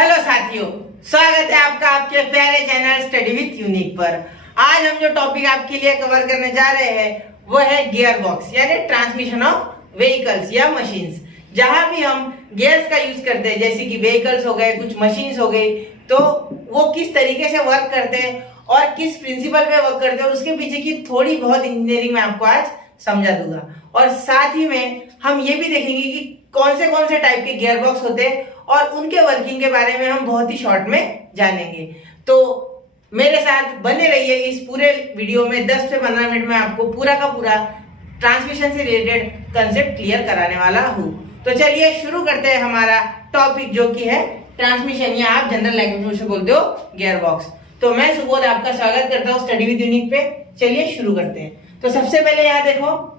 Hello साथियों, स्वागत है आपका आपके प्यारे चैनल स्टडी विथ यूनिक पर। आज हम जो टॉपिक आपके लिए कवर करने जा रहे हैं वो है गियर बॉक्स यानी ट्रांसमिशन ऑफ व्हीकल्स या मशीन्स। जहां भी हम गियर्स का यूज करते हैं, जैसे कि व्हीकल्स हो गए, कुछ मशीन्स हो गई, तो वो किस तरीके से वर्क करते हैं और किस प्रिंसिपल पे वर्क करते हैं और उसके पीछे की थोड़ी बहुत इंजीनियरिंग में आपको आज समझा दूंगा। और साथ ही में हम ये भी देखेंगे कि कौन से टाइप के गियर बॉक्स होते हैं और उनके वर्किंग के बारे में हम बहुत ही शॉर्ट में जानेंगे। तो मेरे साथ बने रहिए इस पूरे वीडियो में। 10 से 15 मिनट में आपको पूरा का पूरा ट्रांसमिशन से रिलेटेड कंसेप्ट क्लियर कराने वाला हूँ। तो चलिए शुरू करते हैं हमारा टॉपिक, जो कि है ट्रांसमिशन या आप जनरल लैंग्वेज में बोलते हो गियर बॉक्स। तो मैं सुबोध आपका स्वागत करता हूँ स्टडी विद यूनिक पे। चलिए शुरू करते हैं। तो सबसे पहले यहाँ देखो,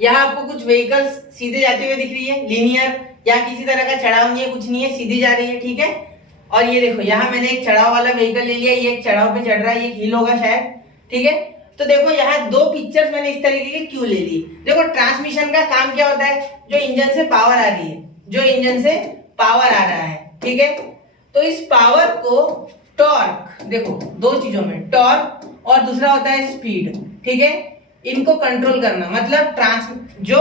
यहाँ आपको कुछ व्हीकल्स सीधे जाते हुए दिख रही है, लीनियर या किसी तरह का चढ़ाव नहीं है, कुछ नहीं है, सीधी जा रही है, ठीक है। और ये देखो, यहाँ मैंने एक चढ़ाव वाला व्हीकल ले लिया, ये एक चढ़ाव पे चढ़ रहा है, ये हिल होगा शायद, ठीक है। तो देखो यहाँ दो पिक्चर्स मैंने इस तरीके की क्यों ले ली। देखो ट्रांसमिशन का काम क्या होता है, जो इंजन से पावर आ रही है, जो इंजन से पावर आ रहा है, ठीक है। तो इस पावर को टॉर्क, देखो दो चीजों में, टॉर्क और दूसरा होता है स्पीड, ठीक है। इनको कंट्रोल करना, मतलब जो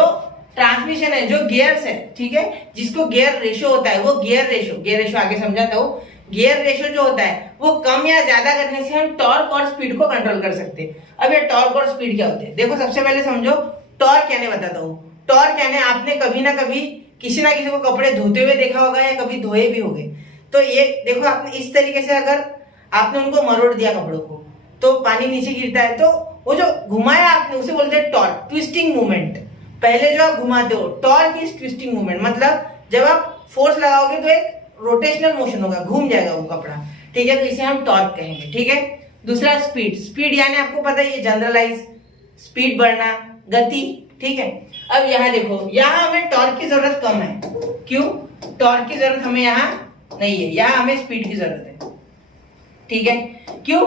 ट्रांसमिशन है, जो गियर्स है, ठीक है, जिसको गियर रेशो होता है, वो गियर रेशो आगे समझाता हूँ। गियर रेशो जो होता है वो कम या ज्यादा करने से हम टॉर्क और स्पीड को कंट्रोल कर सकते हैं। अब ये टॉर्क और स्पीड क्या होते हैं, देखो सबसे पहले समझो टॉर्क यानी, बताता हूँ। टॉर्क यानी आपने कभी ना कभी किसी ना किसी को कपड़े धोते हुए देखा होगा या कभी धोए भी होंगे। तो ये देखो, आपने इस तरीके से अगर आपने उनको मरोड़ दिया कपड़ों को तो पानी नीचे गिरता है, तो वो जो घुमाया आपने उसे बोलते हैं टॉर्क, ट्विस्टिंग मूवमेंट। पहले जो आप घुमाते हो, टॉर्क इज ट्विस्टिंग मूवमेंट, मतलब जब आप फोर्स लगाओगे तो एक रोटेशनल मोशन होगा, घूम जाएगा वो कपड़ा, ठीक है। तो इसे हम टॉर्क कहेंगे, ठीक है। दूसरा स्पीड यानी आपको पता है ये जनरलाइज स्पीड बढ़ना, गति, ठीक है। अब यहाँ देखो, यहाँ हमें टॉर्क की जरूरत कम है। क्यों? टॉर्क की जरूरत हमें यहाँ नहीं है, यहाँ हमें स्पीड की जरूरत है, ठीक है। क्यों?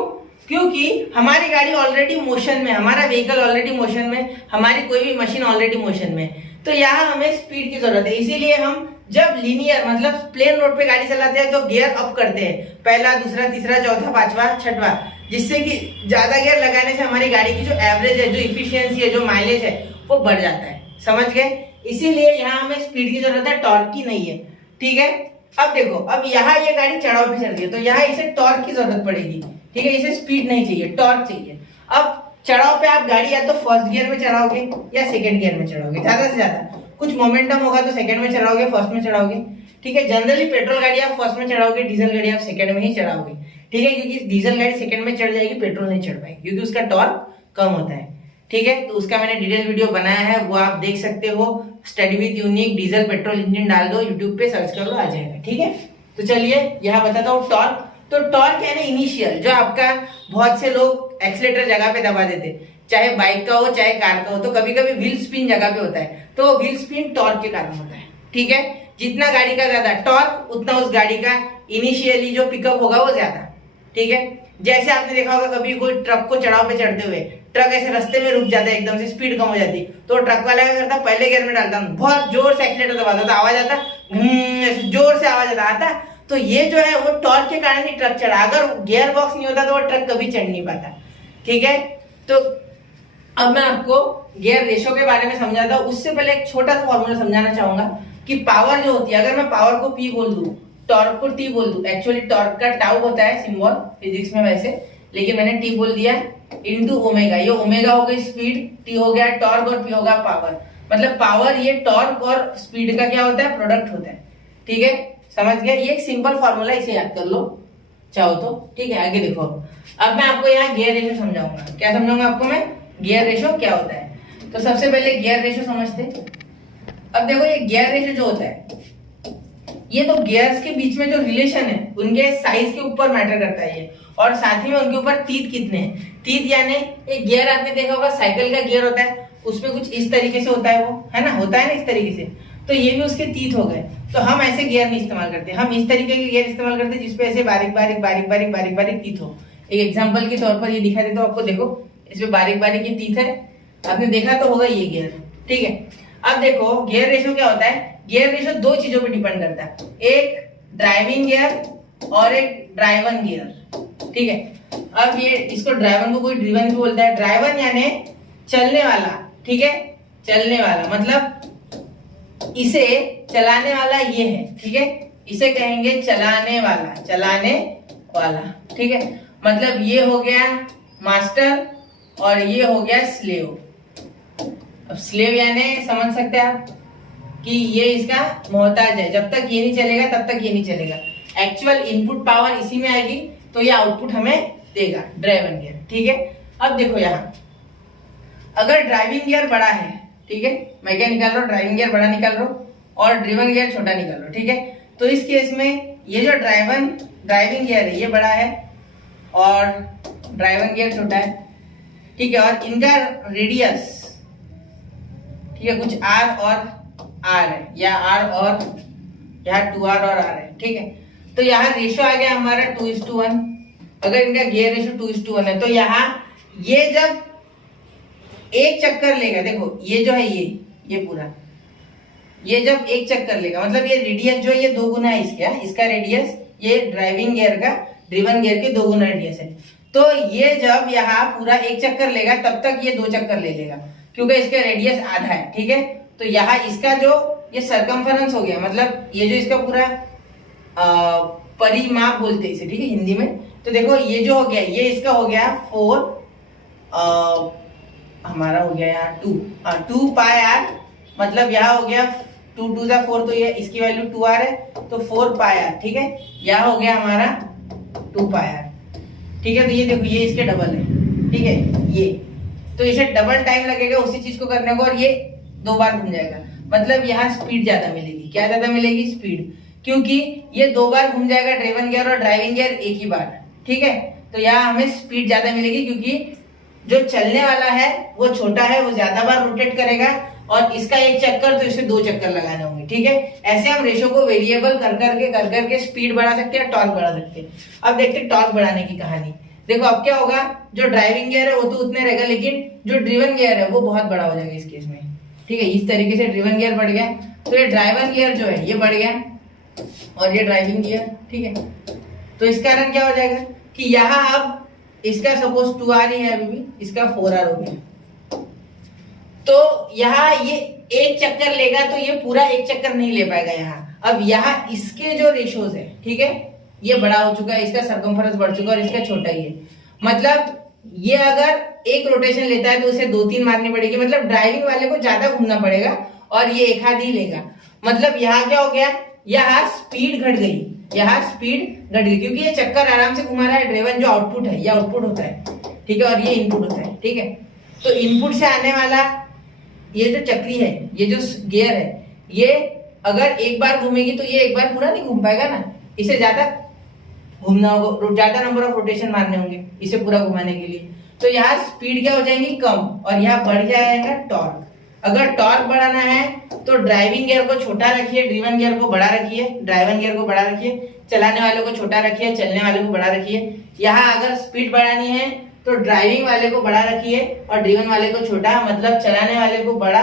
क्योंकि हमारी गाड़ी ऑलरेडी मोशन में, हमारा व्हीकल ऑलरेडी मोशन में, हमारी कोई भी मशीन ऑलरेडी मोशन में, तो यहाँ हमें स्पीड की जरूरत है। इसीलिए हम जब लीनियर मतलब प्लेन रोड पे गाड़ी चलाते हैं तो गियर अप करते हैं, पहला, दूसरा, तीसरा, चौथा, पांचवा, छठवा, जिससे कि ज्यादा गियर लगाने से हमारी गाड़ी की जो एवरेज है, जो इफिशियंसी है, जो माइलेज है, वो बढ़ जाता है, समझ गए। इसीलिए यहाँ हमें स्पीड की जरूरत है, टॉर्क की नहीं है, ठीक है। अब देखो, अब यहाँ ये गाड़ी चढ़ाव पे चल रही है तो यहाँ इसे टॉर्क की जरूरत पड़ेगी, ठीक है। इसे स्पीड नहीं चाहिए, टॉर्क चाहिए। अब चढ़ाव पे आप गाड़ी या तो फर्स्ट गियर में चढ़ाओगे या सेकंड गियर में चढ़ाओगे, ज्यादा से ज्यादा कुछ मोमेंटम होगा तो सेकंड में चढ़ाओगे, फर्स्ट में चढ़ाओगे, ठीक है। जनरली पेट्रोल गाड़ी आप फर्स्ट में चढ़ाओगे, डीजल गाड़ी आप सेकंड में ही चढ़ाओगे, ठीक है, क्योंकि डीजल गाड़ी सेकंड में चढ़ जाएगी, पेट्रोल नहीं चढ़ पाएगी, क्योंकि उसका टॉर्क कम होता है, ठीक है। तो उसका मैंने डिटेल वीडियो बनाया है, वो आप देख सकते हो। Study with unique diesel petrol engine डाल दो, यूट्यूब पे सर्च कर लो, आ जाएगा, ठीक है। तो चलिए यहाँ बताता हूँ टॉर्क। तो टॉर्क यानी इनिशियल, जो आपका, बहुत से लोग एक्सीलेटर जगह पे दबा देते, चाहे बाइक का हो चाहे कार का हो, तो कभी कभी व्हील स्पिन जगह पे होता है, तो व्हील स्पिन टॉर्क के कारण होता है, ठीक है। जितना गाड़ी का ज्यादा टॉर्क, उतना उस गाड़ी का इनिशियली जो पिकअप होगा वो ज्यादा, ठीक है। जैसे आपने देखा होगा कभी कोई ट्रक को चढ़ाव पे चढ़ते हुए, ट्रक ऐसे रास्ते में रुक जाता है, एकदम से स्पीड कम हो जाती, तो ट्रक वाला क्या करता, पहले गियर में डालता, बहुत जोर से एक्सीलेटर दबाता, तो आवाज आता, जोर से आवाज आता। तो ये जो है वो टॉर्क के कारण ही ट्रक चढ़ा, अगर गियर बॉक्स नहीं होता तो वो ट्रक कभी चढ़ नहीं पाता, ठीक है। तो अब मैं आपको गियर रेशो के बारे में समझाता हूँ। उससे पहले एक छोटा सा फॉर्मूला समझाना चाहूंगा कि पावर जो होती है, अगर मैं पावर को P बोल दूं, टॉर्क को T बोल दूं, एक्चुअली टॉर्क का टाउ होता है सिंबल फिजिक्स में वैसे, लेकिन मैंने T बोल दिया, इनटू ओमेगा। ये ओमेगा हो गई स्पीड, T हो गया टॉर्क और P होगा पावर। मतलब पावर ये टॉर्क और स्पीड का क्या होता है, प्रोडक्ट होता है, ठीक है। समझ गया? ये एक सिंपल फॉर्मूला, इसे याद कर लो चाहो तो, ठीक है। आगे देखो, अब मैं आपको यहाँ गियर रेशो समझाऊंगा। क्या समझाऊंगा आपको मैं? गियर रेशो क्या होता है। तो सबसे पहले गियर रेशो समझते। अब देखो, ये गियर रेशो जो होता है, ये तो गियर्स के बीच में जो रिलेशन है उनके साइज के ऊपर मैटर करता है ये, और साथ ही में उनके ऊपर तीत कितने हैं। तीत यानी एक गियर आपने देखा होगा, साइकिल का गियर होता है, उसमें कुछ इस तरीके से होता है, वो है ना, होता है ना इस तरीके से, तो ये भी उसके तीत हो गए। तो हम ऐसे गियर नहीं इस्तेमाल करते, हम इस तरीके के गियर इस्तेमाल करते हैं जिसपे ऐसे बारीक बारीक बारीक बारीक बारीक बारीक तीत हो। एक एग्जांपल के तौर पर ये दिखा देता हूं आपको, देखो इसमें बारीक बारीक ये तीत है, आपने देखा तो होगा ये गियर, ठीक है। अब देखो गियर रेशो क्या होता है। गियर रेशो दो चीजों पे डिपेंड करता है, एक ड्राइविंग गियर और एक ड्राइवन गियर। ठीक है, अब ये इसको ड्राइवन को कोई ड्रिवन भी बोलता है। ड्राइवन यानी चलने वाला। ठीक है, चलने वाला मतलब इसे चलाने वाला ये है। ठीक है, इसे कहेंगे चलाने वाला, चलाने वाला। ठीक है, मतलब ये हो गया मास्टर और ये हो गया स्लेव। अब स्लेव यानी समझ सकते हैं आप कि ये इसका मोहताज है, जब तक ये नहीं चलेगा तब तक ये नहीं चलेगा। एक्चुअल इनपुट पावर इसी में आएगी तो ये आउटपुट हमें देगा, ड्राइवन गियर। ठीक है, अब देखो यहाँ अगर ड्राइविंग गियर बड़ा है, ठीक है, मैं क्या निकाल रहा हूँ, ड्राइविंग गियर बड़ा निकाल रहा हूँ और ड्रिवन गियर छोटा निकाल रहा हूँ। ठीक है, तो इस केस में ये जो ड्राइविंग गियर है ये बड़ा है और ड्राइवन गियर छोटा है। ठीक है, और इनका रेडियस, ठीक है, कुछ आर और आर है, या आर और यहाँ 2r और r है। ठीक है, तो यहाँ रेशो आ गया हमारा 2:1। अगर इनका गियर रेशो 2:1 है तो यहाँ ये जब एक चक्कर लेगा, देखो ये जो है ये पूरा ये जब एक चक्कर लेगा मतलब ये रेडियस जो है ये 2 गुना है इसका रेडियस, ये ड्राइविंग गियर का ड्रिवन गियर के 2 गुना रेडियस है। तो ये जब यहाँ पूरा एक चक्कर लेगा तब तक ये 2 चक्कर ले लेगा क्योंकि इसका रेडियस आधा है। ठीक है, तो यहाँ इसका जो ये सरकमफरेंस हो गया, मतलब ये जो इसका पूरा परिमाप बोलते हैं इसे, ठीक है, हिंदी में। तो देखो ये जो हो गया ये इसका हो गया 4 हमारा हो गया यहाँ 2 पाई आर, मतलब यहाँ हो गया 2 2 जा 4, तो ये इसकी वैल्यू 2r है तो 4 पाई आर। ठीक है, यहाँ हो गया हमारा 2 पाई आर। ठीक है, तो ये देखो ये इसके डबल है। ठीक है, ये तो इसे डबल टाइम लगेगा उसी चीज को करने को और ये 2 बार घूम जाएगा, मतलब यहाँ स्पीड ज्यादा मिलेगी। क्या ज्यादा मिलेगी? स्पीड, क्योंकि ये 2 बार घूम जाएगा ड्राइवन गियर और ड्राइविंग गियर एक ही बार। ठीक है, तो यहाँ हमें स्पीड ज्यादा मिलेगी क्योंकि जो चलने वाला है वो छोटा है, वो ज्यादा बार रोटेट करेगा और इसका एक चक्कर तो इसे 2 चक्कर लगाने होंगे। ठीक है, ऐसे हम रेशो को वेरिएबल कर करके स्पीड बढ़ा सकते हैं, टॉर्क बढ़ा सकते हैं। अब देखते हैं टॉर्क बढ़ाने की कहानी। देखो अब क्या होगा, जो ड्राइविंग गियर है वो तो उतने रहेगा, लेकिन जो ड्रिवन गियर है वो बहुत बड़ा हो जाएगा इस केस में। ठीक है, इस तरीके से ड्रिवन गियर बढ़ गया तो ये ड्राइवन गियर जो है ये बढ़ गया और ये ड्राइविंग गियर। ठीक है, तो इस कारण क्या हो जाएगा कि यहाँ अब इसका सपोज 2r ही है, अभी भी इसका 4r हो गया। तो यहाँ ये एक चक्कर लेगा तो ये पूरा एक चक्कर नहीं ले पाएगा यहाँ। अब यहाँ इसके जो रेशोज है, ठीक है, ये बड़ा हो चुका है, इसका सरकमफरेंस बढ़ चुका है और इसका छोटा ही है। मतलब ये अगर एक रोटेशन लेता है तो उसे 2-3 मारनी पड़ेगी, मतलब ड्राइविंग वाले को ज्यादा घूमना पड़ेगा और ये एक हाथ ही लेगा। मतलब यहाँ क्या हो गया, यहाँ स्पीड घट गई, यहाँ स्पीड घट गई क्योंकि ये चक्कर आराम से घुमा रहा है। ड्राइवन जो आउटपुट है ये आउटपुट होता है, ठीक है, और ये इनपुट होता है। ठीक है, तो इनपुट से आने वाला ये जो चक्री है, ये जो गियर है, ये अगर एक बार घूमेगी तो ये एक बार पूरा नहीं घूम पाएगा ना, इसे ज्यादा घूमना होगा, ज्यादा नंबर ऑफ रोटेशन मारने होंगे इसे पूरा घुमाने के लिए। तो यहाँ स्पीड क्या हो जाएगी, कम, और यहाँ बढ़ जाएगा टॉर्क। अगर टॉर्क बढ़ाना है तो ड्राइविंग गियर को छोटा रखिए, ड्रिवन गियर को बड़ा रखिए, ड्राइवन गियर को बड़ा रखिए, चलाने वाले को छोटा रखिए, चलने वाले को बड़ा रखिए। यहाँ अगर स्पीड बढ़ानी है तो ड्राइविंग वाले को बड़ा रखिए और ड्रिवन वाले को छोटा, मतलब चलाने वाले को बड़ा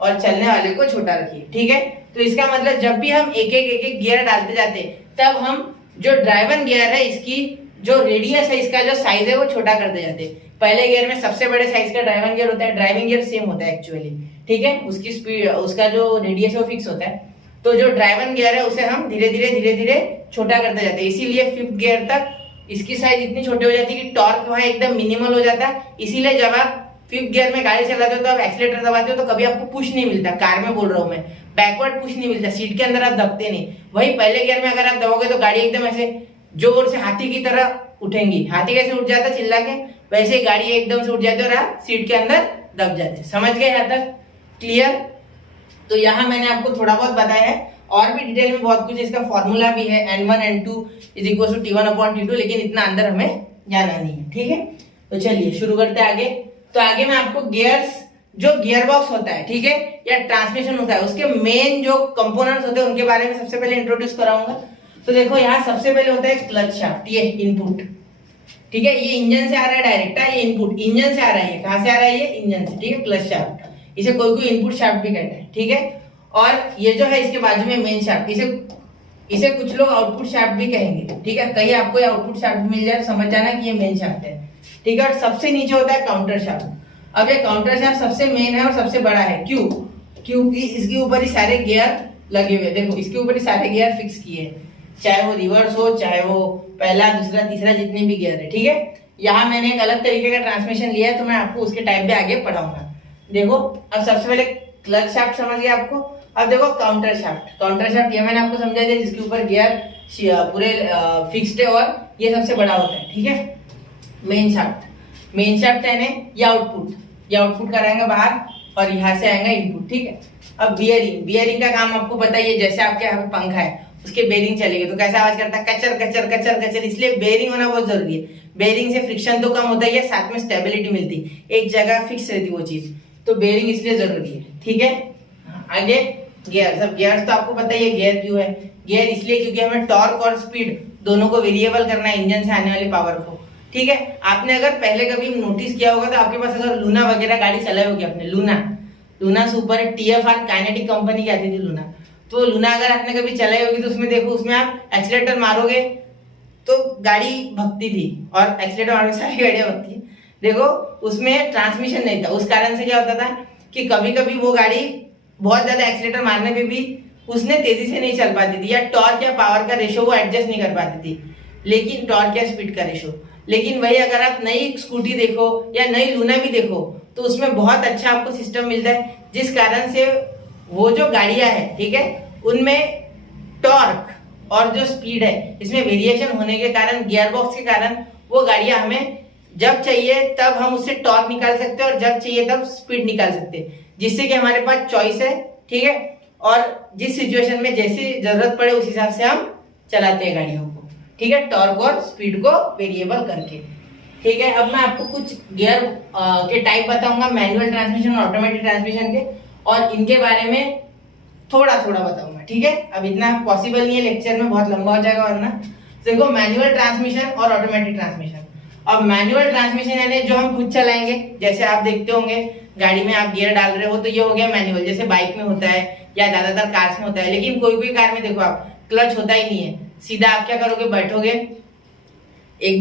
और चलने वाले को छोटा रखिए। ठीक है, तो इसका मतलब जब भी हम एक एक गियर डालते जाते तब हम जो ड्राइवन गियर है इसकी जो रेडियस है, इसका जो साइज है वो छोटा करते जाते। पहले गियर में सबसे बड़े साइज का ड्राइवन गियर होता है, ड्राइविंग गियर सेम होता है एक्चुअली। ठीक है, उसकी स्पीड, उसका जो रेडियस है वो फिक्स होता है। तो जो ड्राइवन गियर है उसे हम धीरे धीरे छोटा करते जाते हैं, इसीलिए 5th गियर तक इसकी साइज इतनी छोटी हो जाती है कि टॉर्क वहां एकदम मिनिमल हो जाता है। इसीलिए जब आप 5th गियर में गाड़ी चलाते हो तो आप एक्सीलेटर दबाते हो तो कभी आपको पुश नहीं मिलता, कार में बोल रहा हूँ मैं, बैकवर्ड पुश नहीं मिलता, सीट के अंदर आप दबते नहीं। वही पहले गियर में अगर आप दबाओगे तो गाड़ी एकदम ऐसे जोर से हाथी की तरह उठेंगी। हाथी कैसे उठ जाता चिल्ला के, वैसे गाड़ी एकदम से उठ जाती है और आप सीट के अंदर दब जाते। समझ गए यहाँ तक? क्लियर? तो यहाँ मैंने आपको थोड़ा बहुत बताया है, और भी डिटेल में बहुत कुछ, इसका फॉर्मूला भी है N1 N2 = T1/T2, लेकिन इतना अंदर हमें जाना नहीं है। ठीक है, तो चलिए शुरू करते हैं आगे। तो आगे मैं आपको गियर्स, जो गियर बॉक्स होता है, ठीक है, या ट्रांसमिशन होता है, उसके मेन जो कंपोनेंट्स होते हैं उनके बारे में सबसे पहले इंट्रोड्यूस कराऊंगा। तो देखो यहाँ सबसे पहले होता है क्लच शाफ्ट, ये इनपुट। ठीक है, ये इंजन से आ रहा है डायरेक्ट, ये इनपुट इंजन से आ रहा है। कहां से आ रहा है? ये इंजन से। ठीक है, क्लच शाफ्ट, इसे कोई इनपुट शाफ्ट भी कहता है। ठीक है, और ये जो है इसके बाजू में मेन शाफ्ट, इसे इसे कुछ लोग आउटपुट शाफ्ट भी कहेंगे, ठीक है। कहीं आपको आउटपुट शाफ्ट मिल जाए तो समझ जाना कि ये मेन शाफ्ट है, ठीक है। और सबसे नीचे होता है काउंटर शाफ्ट। अब ये काउंटर शाफ्ट सबसे मेन है और सबसे बड़ा है, क्यों? क्योंकि इसके ऊपर ही सारे गियर लगे हुए, देखो इसके ऊपर ही सारे गियर फिक्स किए हैं, चाहे वो रिवर्स हो, चाहे वो पहला, दूसरा, तीसरा, जितने भी गियर है, ठीक है। यहाँ मैंने एक अलग तरीके का ट्रांसमिशन लिया है, तो मैं आपको उसके टाइप भी आगे पढ़ाऊंगा। देखो अब सबसे पहले क्लच शाफ्ट समझ गया आपको। अब देखो काउंटर शाफ्ट। काउंटर शाफ्ट ये मैंने आपको समझा दिया, जिसके ऊपर गियर पूरे फिक्स्ड है और ये सबसे बड़ा होता है, ठीक है। मेन शाफ्ट, मेन शाफ्ट है ये आउटपुट, ये आउटपुट कराएंगे बाहर और यहाँ से आएगा इनपुट, ठीक है। अब बियरिंग, बियरिंग का काम आपको पता ही है, जैसे आपके यहाँ पे पंखा है उसके बेरिंग चलेगी तो कैसा आवाज करता है, कचर कचर कचर कचर। इसलिए बेरिंग होना बहुत जरूरी है। बेरिंग से फ्रिक्शन तो कम होता ही है, साथ में स्टेबिलिटी मिलती, एक जगह फिक्स रहती वो चीज, तो बेरिंग इसलिए जरूरी है, ठीक है। आगे गियर, सब गियर्स तो आपको पता ही है, गियर क्यों है? गियर इसलिए क्योंकि हमें टॉर्क और स्पीड दोनों को वेरिएबल करना है इंजन से आने वाली पावर को, ठीक है। आपने अगर पहले कभी नोटिस किया होगा तो आपके पास अगर लूना वगैरह गाड़ी चलाई होगी आपने, Luna super TFR kinetic company की आती थी लूना, तो लूना अगर आपने कभी चलाई होगी तो उसमें देखो, उसमें आप एक्सीलेटर मारोगे तो गाड़ी भगती थी, और एक्सीलेटर मारोगे सारी गाड़ियां भगती है। देखो उसमें ट्रांसमिशन नहीं था, उस कारण से क्या होता था कि कभी कभी वो गाड़ी बहुत ज्यादा एक्सीलेटर मारने पे भी उसने तेजी से नहीं चल पाती थी, या टॉर्क या पावर का रेशो वो एडजस्ट नहीं कर पाती थी, लेकिन टॉर्क या स्पीड का रेशो। लेकिन वही अगर आप नई स्कूटी देखो या नई लूना भी देखो तो उसमें बहुत अच्छा आपको सिस्टम मिलता है, जिस कारण से वो जो गाड़ियां है, ठीक है, उनमें टॉर्क और जो स्पीड है इसमें वेरिएशन होने के कारण, गियर बॉक्स के कारण, वो गाड़ियां हमें जब चाहिए तब हम उससे टॉर्क निकाल सकते हैं और जब चाहिए तब स्पीड निकाल सकते हैं, जिससे कि हमारे पास चॉइस है, ठीक है। और जिस सिचुएशन में जैसी जरूरत पड़े उस हिसाब से हम चलाते हैं गाड़ियों को, ठीक है, टॉर्क और स्पीड को वेरिएबल करके, ठीक है। अब मैं आपको कुछ गियर के टाइप बताऊंगा, मैनुअल ट्रांसमिशन और ऑटोमेटिक ट्रांसमिशन के, और इनके बारे में थोड़ा थोड़ा बताऊंगा, ठीक है। अब इतना पॉसिबल नहीं है लेक्चर में, बहुत लंबा हो जाएगा वरना। देखो मैनुअल ट्रांसमिशन और ऑटोमेटिक ट्रांसमिशन। अब मैनुअल ट्रांसमिशन यानी जो हम खुद चलाएंगे, जैसे आप देखते होंगे गाड़ी में आप गियर डाल रहे हो तो ये हो गया मैनुअल, जैसे बाइक में होता है या ज्यादातर कार्स में होता है। लेकिन कोई कोई कार में देखो आप क्लच होता ही नहीं है, सीधा आप क्या करोगे, बैठोगे, एक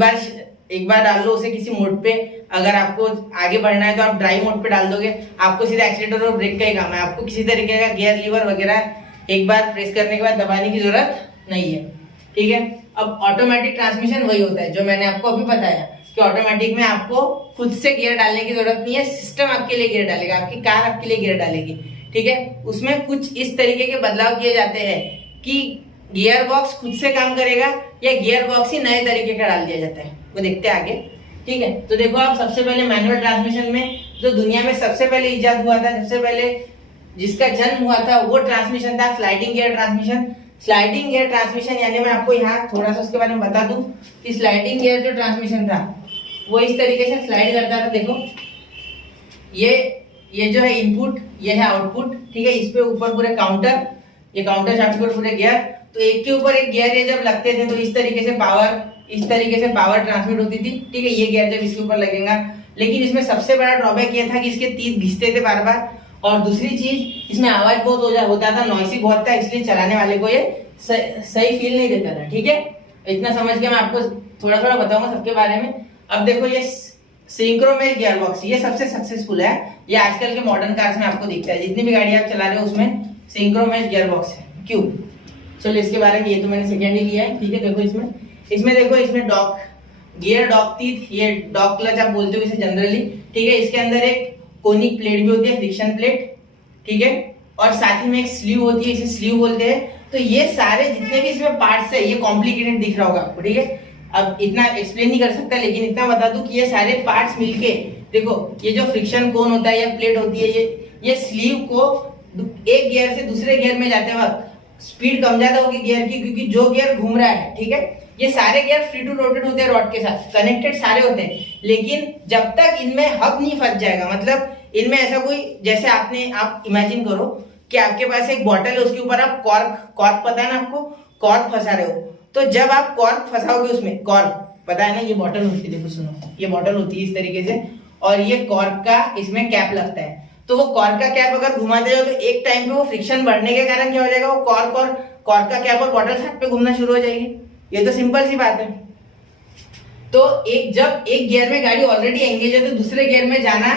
बार डाल लो उसे किसी मोड पे, अगर आपको आगे बढ़ना है तो आप ड्राइव मोड पे डाल दोगे, आपको सीधा एक्सीलेटर और ब्रेक का ही काम है, आपको किसी तरीके का गियर लीवर वगैरह एक बार प्रेस करने के बाद दबाने की जरूरत नहीं है, ठीक है। अब ऑटोमेटिक ट्रांसमिशन वही होता है जो मैंने आपको अभी बताया कि ऑटोमेटिक में आपको खुद से गियर डालने की जरूरत नहीं है, सिस्टम आपके लिए गियर डालेगा, आपकी कार आपके लिए गियर डालेगी, ठीक है। उसमें कुछ इस तरीके के बदलाव किए जाते हैं कि गियर बॉक्स खुद से काम करेगा या गियर बॉक्स ही नए तरीके का डाल दिया जाता है, वो देखते हैं आगे, ठीक है। तो देखो आप सबसे पहले मैनुअल ट्रांसमिशन में जो दुनिया में सबसे पहले इजाद हुआ था, सबसे पहले जिसका जन्म हुआ था वो ट्रांसमिशन था sliding gear transmission. Sliding gear transmission यानी मैं आपको यहाँ थोड़ा सा उसके बारे में बता दूं कि स्लाइडिंग गियर जो ट्रांसमिशन था वो इस तरीके से स्लाइड करता था। देखो ये जो है इनपुट, ये है आउटपुट, ठीक है। इस पे ऊपर पूरे काउंटर, ये काउंटर शाफ्ट पर पूरे गियर, तो एक के ऊपर एक गियर ये जब लगते थे तो इस तरीके से पावर ट्रांसमिट होती थी, ठीक है। ये गियर जब इसके ऊपर लगेगा, लेकिन इसमें सबसे बड़ा ड्रॉबैक ये था कि इसके तीर घिसते थे बार बार, और दूसरी चीज इसमें आवाज बहुत होता था, नॉइसी बहुत था, इसलिए चलाने वाले को ये सही फील नहीं देता था, ठीक है। इतना समझ के मैं आपको थोड़ा थोड़ा बताऊंगा सबके बारे में। अब देखो ये सिंक्रोमेज गियर बॉक्स, ये सबसे सक्सेसफुल है, ये आजकल के मॉडर्न कार्स में आपको दिखता है, जितनी भी गाड़ी आप चला रहे हो उसमें सिंक्रोमेज गियर बॉक्स है। क्यों? चलो इसके बारे में, ये तो मैंने सेकेंड ही लिया है, ठीक है। देखो इसमें देखो इसमें डॉक गियर, डॉक टीथ, ये डॉक क्लच आप बोलते हो इसे जनरली, ठीक है। इसके अंदर एक कोनिक प्लेट भी होती है, फ्रिक्शन प्लेट, ठीक है, और साथ ही में एक स्लीव होती है, इसे स्लीव बोलते हैं। तो ये सारे जितने भी इसमें पार्ट्स है, ये कॉम्प्लिकेटेड दिख रहा होगा आपको, ठीक है। अब इतना एक्सप्लेन नहीं कर सकता, लेकिन इतना बता दूं कि ये सारे पार्ट्स मिलके, देखो ये जो फ्रिक्शन कोन होता है या प्लेट होती है, ये स्लीव को एक गियर से दूसरे गियर में जाते वक्त स्पीड कम ज्यादा होगी गियर की, क्योंकि जो गियर घूम रहा है, ठीक है, ये सारे गियर फ्री टू रोटेट होते हैं, रॉड के साथ कनेक्टेड सारे होते हैं। लेकिन जब तक इनमें हब नहीं फंस जाएगा, मतलब इनमें ऐसा कोई, जैसे आप इमेजिन करो कि आपके पास एक बॉटल है, उसके ऊपर आप कॉर्क पता है ना आपको, कॉर्क फंसा रहे हो, तो जब आप कॉर्क फंसाओगे उसमें, कॉर्क पता है ना, ये बॉटल होती है, देखो सुनो, ये बॉटल होती है इस तरीके से, और ये कॉर्क का इसमें कैप लगता है, तो वो कॉर्क का कैप अगर घुमाते जाओ तो एक टाइम पे वो फ्रिक्शन बढ़ने के कारण क्या हो जाएगा, वो कॉर्क और कॉर्क का कैप और बॉटल साथ पे घूमना शुरू हो जाएगी। ये तो सिंपल सी बात है। तो जब एक गियर में गाड़ी ऑलरेडी एंगेज है तो दूसरे गियर में जाना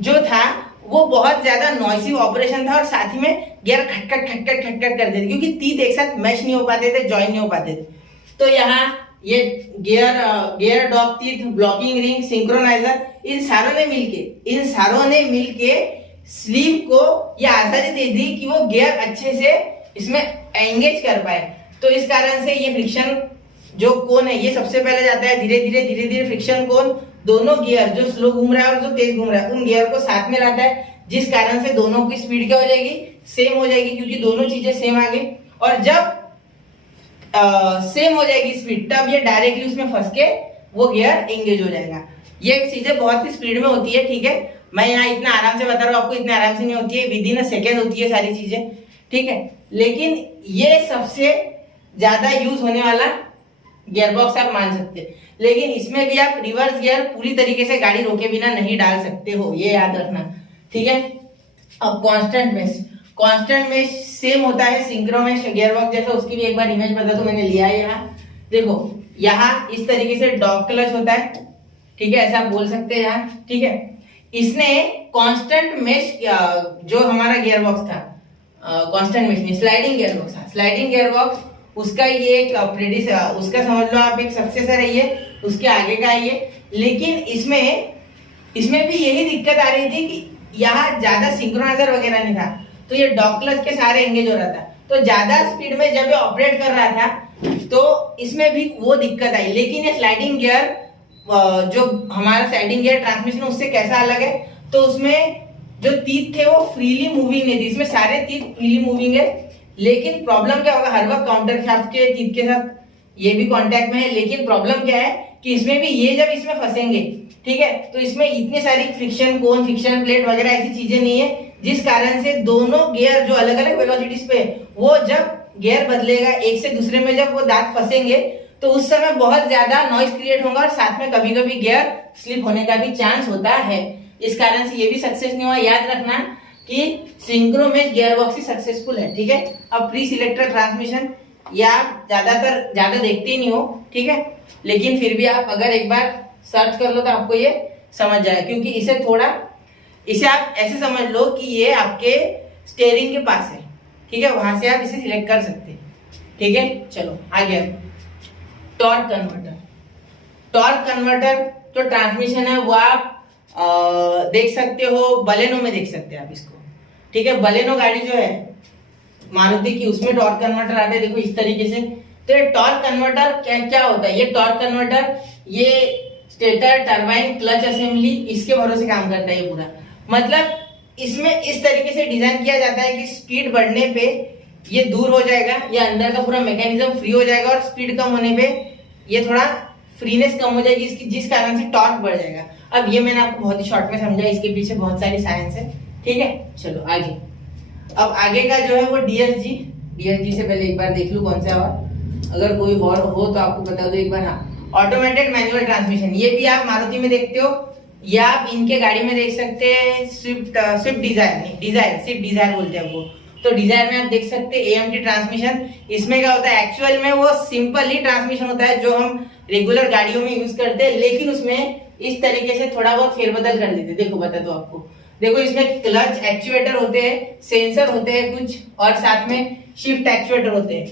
जो था वो बहुत ज्यादा नॉइसी ऑपरेशन था और साथ ही में गियर खटखट खटखट खटखट कर देते क्योंकि तीत एक साथ मैच नहीं हो पाते थे, ज्वाइन नहीं हो पाते थे। तो यहाँ ये गियर डॉग तीत, ब्लॉकिंग रिंग, सिंक्रोनाइजर, इन सारों ने मिलके स्लीव को ये आजादी दे दी कि वो गियर अच्छे से इसमें एंगेज कर पाए। तो इस कारण से ये फ्रिक्शन जो कोन है ये सबसे पहले जाता है, धीरे धीरे फ्रिक्शन कोन दोनों गियर जो स्लो घूम रहा है और जो तेज घूम रहा है उन गियर को साथ में लाता है, जिस कारण से दोनों की स्पीड क्या हो जाएगी, सेम हो जाएगी क्योंकि दोनों चीजें सेम आ गई। और जब सेम हो जाएगी स्पीड तब ये डायरेक्टली उसमें फंस के वो गियर एंगेज हो जाएगा। ये चीजें बहुत ही स्पीड में होती है, ठीक है। मैं यहाँ इतना आराम से बता रहा हूँ, आपको इतने आराम से नहीं होती है, विद इन अ सेकेंड होती है सारी चीजें, ठीक है। लेकिन ये सबसे ज्यादा यूज होने वाला गियर बॉक्स आप मान सकते हैं, लेकिन इसमें भी आप रिवर्स गियर पूरी तरीके से गाड़ी रोके बिना नहीं डाल सकते हो, ये याद रखना, ठीक है। अब कांस्टेंट मेश सेम होता है सिंक्रो मेश गियर बॉक्स जैसा, उसकी भी एक बार इमेज बता तो मैंने लिया है। यहाँ देखो, यहाँ इस तरीके से डॉग क्लच होता है, ठीक है, ऐसा आप बोल सकते हैं यहाँ, ठीक है। इसने कांस्टेंट मेश जो हमारा गियर बॉक्स था, कांस्टेंट मेश नहीं, स्लाइडिंग गियर बॉक्स था, स्लाइडिंग गियर बॉक्स उसका ये एक उसका समझ लो आप एक सक्सेसर है ये, उसके आगे का है ये। लेकिन इसमें भी यही दिक्कत आ रही थी कि यहाँ ज्यादा सिंक्रोनाइजर वगैरह नहीं था, तो ये डॉग क्लच के सारे एंगेज हो रहा था, तो ज्यादा स्पीड में जब ये ऑपरेट कर रहा था तो इसमें भी वो दिक्कत आई। लेकिन ये स्लाइडिंग गियर जो हमारा स्लाइडिंग गियर ट्रांसमिशन उससे कैसा अलग है, तो उसमें जो तीत थे वो फ्रीली मूविंग नहीं थी, इसमें सारे तीत फ्रीली मूविंग है। लेकिन प्रॉब्लम क्या होगा, हर वक्त काउंटर शाफ्ट के तीत के साथ ये भी कांटेक्ट में है, लेकिन प्रॉब्लम क्या है कि इसमें भी ये जब इसमें फंसेंगे, ठीक है, तो इसमें इतनी सारी फ्रिक्शन कोन, फ्रिक्शन प्लेट वगैरह ऐसी चीजें नहीं है, जिस कारण से दोनों गियर जो अलग अलग वेलोसिटीज पे वो जब गियर बदलेगा एक से दूसरे में, जब वो दांत फंसेंगे तो उस समय बहुत ज्यादा नॉइज क्रिएट होगा और साथ में कभी कभी गियर स्लिप होने का भी चांस होता है। इस कारण से ये भी सक्सेस नहीं हुआ। याद रखना कि सिंक्रो में गियर बॉक्स ही सक्सेसफुल है, ठीक है। अब प्री सिलेक्टर ट्रांसमिशन या ज्यादा देखते ही नहीं हो, ठीक है, लेकिन फिर भी आप अगर एक बार सर्च कर लो तो आपको ये समझ जाएगा, क्योंकि इसे आप ऐसे समझ लो कि ये आपके स्टीयरिंग के पास है, ठीक है, वहां से आप इसे सिलेक्ट कर सकते हैं, ठीक है। चलो आगे, टॉर्क कन्वर्टर जो ट्रांसमिशन है वो आप देख सकते हो, बलेनो में देख सकते हैं आप इसको, ठीक है। बलेनो गाड़ी जो है मारुति की, उसमें टॉर्क कन्वर्टर आता है, देखो इस तरीके से। तो ये टॉर्क कन्वर्टर क्या होता है, ये टॉर्क कन्वर्टर ये स्टेटर, टरबाइन, क्लच असेंबली, इसके भरोसे काम करता है ये पूरा। मतलब इसमें इस तरीके से डिजाइन किया जाता है कि स्पीड बढ़ने पे ये दूर हो जाएगा, ये अंदर का पूरा मैकेनिज्म फ्री हो जाएगा और स्पीड कम होने पे ये थोड़ा फ्रीनेस कम हो जाएगी इसकी, जिस कारण से टॉर्क बढ़ जाएगा। अब ये मैंने आपको बहुत ही शॉर्ट में समझा, इसके पीछे बहुत सारी साइंस है, ठीक है। चलो आगे, अब आगे का जो है वो डीएसजी से पहले एक बार देख लू कौन सा और अगर कोई और हो तो आपको बता दो एक बार। हाँ, ऑटोमेटेड मैनुअल ट्रांसमिशन, ये भी आप मारुति में देखते हो या आप इनके गाड़ी में देख सकते हैं, स्विफ्ट डिजायर बोलते हैं वो, तो डिजायर में आप देख सकते हैं एएमटी ट्रांसमिशन। इसमें क्या होता है, एक्चुअल में वो सिंपल ही ट्रांसमिशन होता है जो हम रेगुलर गाड़ियों में यूज करते हैं, लेकिन उसमें इस तरीके से थोड़ा बहुत फेरबदल कर देते। देखो बता दो आपको, देखो इसमें क्लच एक्चुएटर होते हैं, सेंसर होते हैं कुछ, और साथ में शिफ्ट एक्चुएटर होते हैं,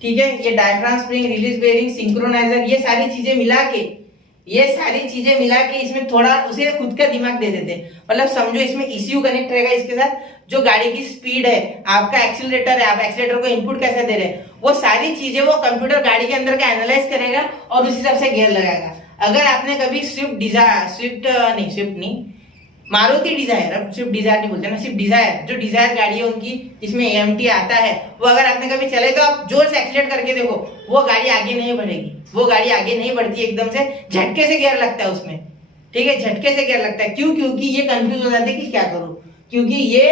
ठीक है। ये diaphragm spring, release bearing, synchroniser, ये सारी चीजें मिला के इसमें थोड़ा उसे खुद का दिमाग दे देते हैं। मतलब समझो इसमें ECU कनेक्ट रहेगा इसके साथ, जो गाड़ी की स्पीड है, आपका एक्सीलरेटर है, आप एक्सीलरेटर को इनपुट कैसे दे रहे हैं, वो सारी चीजें वो कंप्यूटर गाड़ी के अंदर का एनालाइज करेगा और उस हिसाब से गियर लगाएगा। अगर आपने कभी मारुति डिजायर, अब स्विफ्ट डिजायर नहीं बोलते ना, सिर्फ डिजायर, जो डिजायर गाड़ी है उनकी जिसमें AMT आता है, वो अगर आपने कभी चले तो आप जोर से एक्सीलरेट करके देखो, वो गाड़ी आगे नहीं बढ़ेगी, वो गाड़ी आगे नहीं बढ़ती, एकदम से झटके से गियर लगता है उसमें, ठीक है, झटके से गियर लगता है। क्यों? क्योंकि ये कंफ्यूज हो जाते हैं कि क्या करूं, क्योंकि ये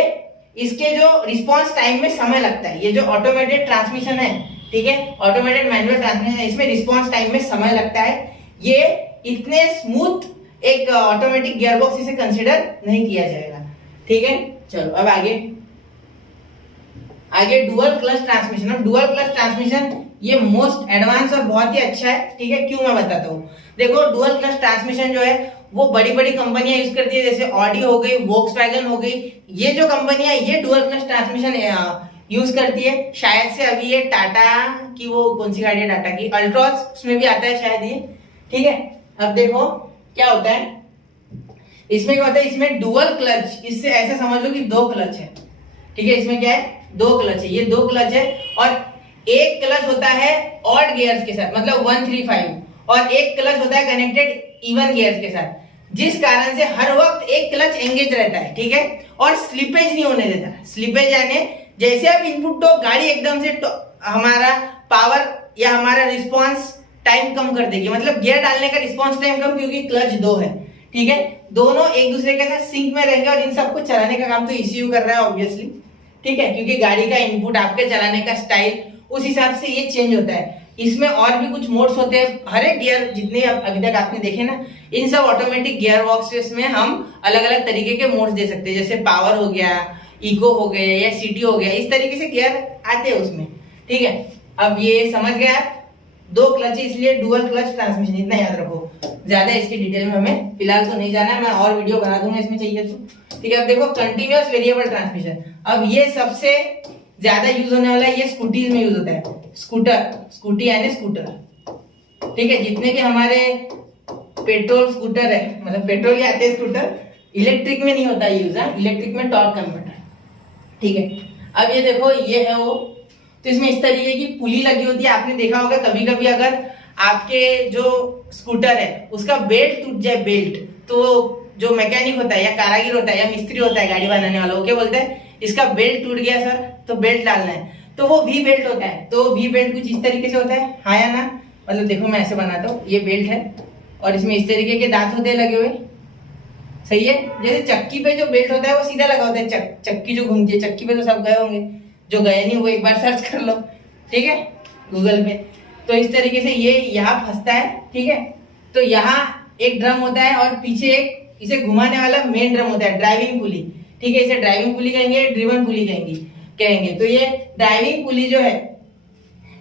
इसके जो रिस्पॉन्स टाइम में समय लगता है, ये जो ऑटोमेटेड ट्रांसमिशन है, ठीक है, ऑटोमेटेड मैनुअल ट्रांसमिशन है, इसमें रिस्पॉन्स टाइम में समय लगता है, ये इतने स्मूथ एक ऑटोमेटिक गियरबॉक्स इसे कंसीडर नहीं किया जाएगा, ठीक है। चलो अब आगे, आगे डुअल क्लच ट्रांसमिशन। अब डुअल क्लच ट्रांसमिशन ये मोस्ट एडवांस और बहुत ही अच्छा है, ठीक है। क्यों, मैं बताता हूँ। देखो डुअल क्लच ट्रांसमिशन जो है वो बड़ी बड़ी कंपनियां यूज करती है, जैसे ऑडी हो गई, वोक्सवैगन हो गई। ये जो कंपनियां ये डुअल क्लच ट्रांसमिशन यूज करती है। शायद से अभी ये टाटा की, वो कौन सी गाड़ी है टाटा की, अल्ट्रॉस, उसमें भी आता है शायद ये, ठीक है। अब देखो क्या होता है इसमें, क्या होता है इसमें डुअल क्लच, इससे ऐसे समझ लो कि दो क्लच है, ठीक है। इसमें क्या है, दो क्लच है, ये दो क्लच है। और एक क्लच होता है ऑड गियर्स के साथ, मतलब 1 3 5, और एक क्लच होता है कनेक्टेड इवन गियर्स के साथ, जिस कारण से हर वक्त एक क्लच एंगेज रहता है, ठीक है। और स्लिपेज नहीं होने देता। स्लिपेज यानी जैसे आप इनपुट दो, गाड़ी एकदम से हमारा पावर या हमारा रिस्पॉन्स टाइम कम कर देगी, मतलब गियर डालने का रिस्पॉन्स टाइम कम, क्योंकि क्लच दो है, ठीक है। दोनों एक दूसरे के साथ सिंक में रहेंगे और इन सबको चलाने का काम तो ECU कर रहा है ऑब्वियसली, ठीक है, क्योंकि गाड़ी का इनपुट, आपके चलाने का स्टाइल, उस हिसाब से ये चेंज होता है। इसमें और भी कुछ मोड्स होते हैं। हर एक गियर जितने अभी तक आपने देखे ना, इन सब ऑटोमेटिक गियर बॉक्सेस में हम अलग अलग तरीके के मोड्स दे सकते हैं, जैसे पावर हो गया, इको हो गया या सिटी हो गया, इस तरीके से गियर आते हैं उसमें, ठीक है। अब ये समझ गए आप, दो क्लच है इसलिए डुअल क्लच ट्रांसमिशन, इतना याद रखो। ज्यादा इसकी डिटेल में हमें फिलहाल तो नहीं जाना है, मैं और वीडियो बना दूंगा इसमें चाहिए तो, ठीक है। अब देखो कंटिन्यूअस वेरिएबल ट्रांसमिशन। अब ये सबसे ज्यादा यूज होने वाला है, ये स्कूटीज में यूज होता है। स्कूटी यानी स्कूटर, ठीक है। जितने भी हमारे पेट्रोल स्कूटर है, मतलब पेट्रोल ही आते हैं स्कूटर, इलेक्ट्रिक में नहीं होता यूज, इलेक्ट्रिक में टॉर्क कन्वर्टर, ठीक है। अब ये देखो ये है वो, तो इसमें इस तरीके की पुली लगी होती है। आपने देखा होगा कभी कभी अगर आपके जो स्कूटर है उसका बेल्ट टूट जाए, बेल्ट, तो जो मैकेनिक होता है या कारागिर होता है या मिस्त्री होता है गाड़ी बनाने वाला, वो क्या बोलता है, इसका बेल्ट टूट गया सर, तो बेल्ट डालना है, तो वो वी बेल्ट होता है। तो वी बेल्ट कुछ इस तरीके से होता है, हाँ या ना, मतलब देखो मैं ऐसे बनाता हूँ, ये बेल्ट है और इसमें इस तरीके के दांत होते हैं लगे हुए, सही है। जैसे चक्की पे जो बेल्ट होता है वो सीधा लगा होता है, चक्की जो घूमती है, चक्की पे तो सब गए होंगे, जो गए नहीं वो एक बार सर्च कर लो, ठीक है, गूगल पे। तो इस तरीके से ये यहाँ फंसता है, ठीक है। तो यहाँ एक ड्रम होता है और पीछे एक इसे घुमाने वाला मेन ड्रम होता है, ड्राइविंग पुली, ठीक है। इसे ड्राइविंग पुली कहेंगे, ड्रिवन पुली कहेंगे। तो ये ड्राइविंग पुली जो है,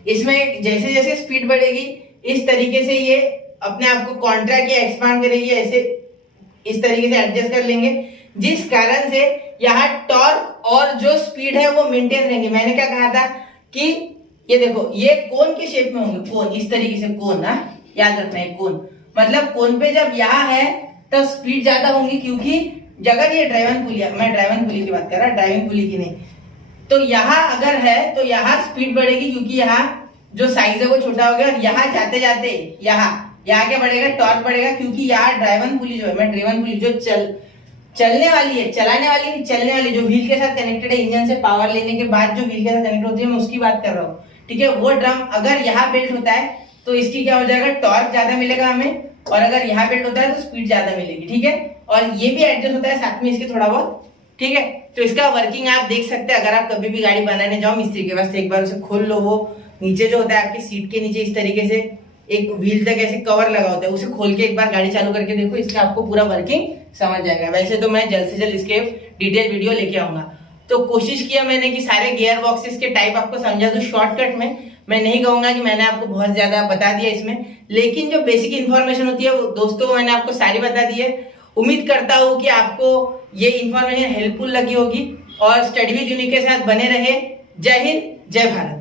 इसमें जैसे जैसे स्पीड बढ़ेगी इस तरीके से ये अपने आप को कॉन्ट्रैक्ट या एक्सपांड करेगी, ऐसे इस तरीके से एडजस्ट कर लेंगे, जिस कारण से यहाँ टॉर्क और जो स्पीड है वो मेंटेन रहेंगे। मैंने क्या कहा था कि ये देखो ये कोन के शेप में होंगे, कोन, इस तरीके से कोन, याद रखना है कोन, मतलब कोन पे जब यहाँ है तब स्पीड ज्यादा होंगी, क्योंकि जगह ये ड्राइविंग पुली, मैं ड्राइविंग पुली की बात कर रहा, ड्राइविंग पुली की नहीं। तो यहाँ अगर है तो यहाँ स्पीड बढ़ेगी, क्योंकि यहाँ जो साइज है वो छोटा हो गया, और यहाँ जाते जाते यहाँ क्या बढ़ेगा, टॉर्क बढ़ेगा, क्योंकि यहाँ ड्राइविंग पुली जो है, मैं ड्राइविंग पुली जो चलने वाली है, चलाने वाली नहीं, चलने वाली, जो व्हील के साथ कनेक्टेड है, इंजन से पावर लेने के बाद जो व्हील के साथ कनेक्ट होती है, मैं उसकी बात कर रहा हूँ, ठीक है। वो ड्रम अगर यहाँ बेल्ट होता है तो इसकी क्या हो जाएगा, टॉर्क ज्यादा मिलेगा हमें, और अगर यहाँ बेल्ट होता है तो स्पीड ज्यादा मिलेगी, ठीक है। और ये भी एडजस्ट होता है साथ में इसके थोड़ा बहुत, ठीक है। तो इसका वर्किंग आप देख सकते हैं, अगर आप कभी भी गाड़ी बनाने जाओ मिस्त्री के पास, एक बार उसे खोल लो, वो नीचे जो होता है आपकी सीट के नीचे इस तरीके से एक व्हील तक ऐसे कवर लगा होता है, उसे खोल के एक बार गाड़ी चालू करके देखो, इसका आपको पूरा वर्किंग समझ जाएगा। वैसे तो मैं जल्द से जल्द इसके डिटेल वीडियो लेके आऊंगा। तो कोशिश किया मैंने कि सारे गियर बॉक्सेस के टाइप आपको समझा दूं शॉर्टकट में। मैं नहीं कहूंगा कि मैंने आपको बहुत ज्यादा बता दिया इसमें, लेकिन जो बेसिक इन्फॉर्मेशन होती है वो दोस्तों मैंने आपको सारी बता दी है। उम्मीद करता हूँ कि आपको ये इन्फॉर्मेशन हेल्पफुल लगी होगी, और स्टडी विद यूनिक के साथ बने रहे। जय हिंद, जय भारत।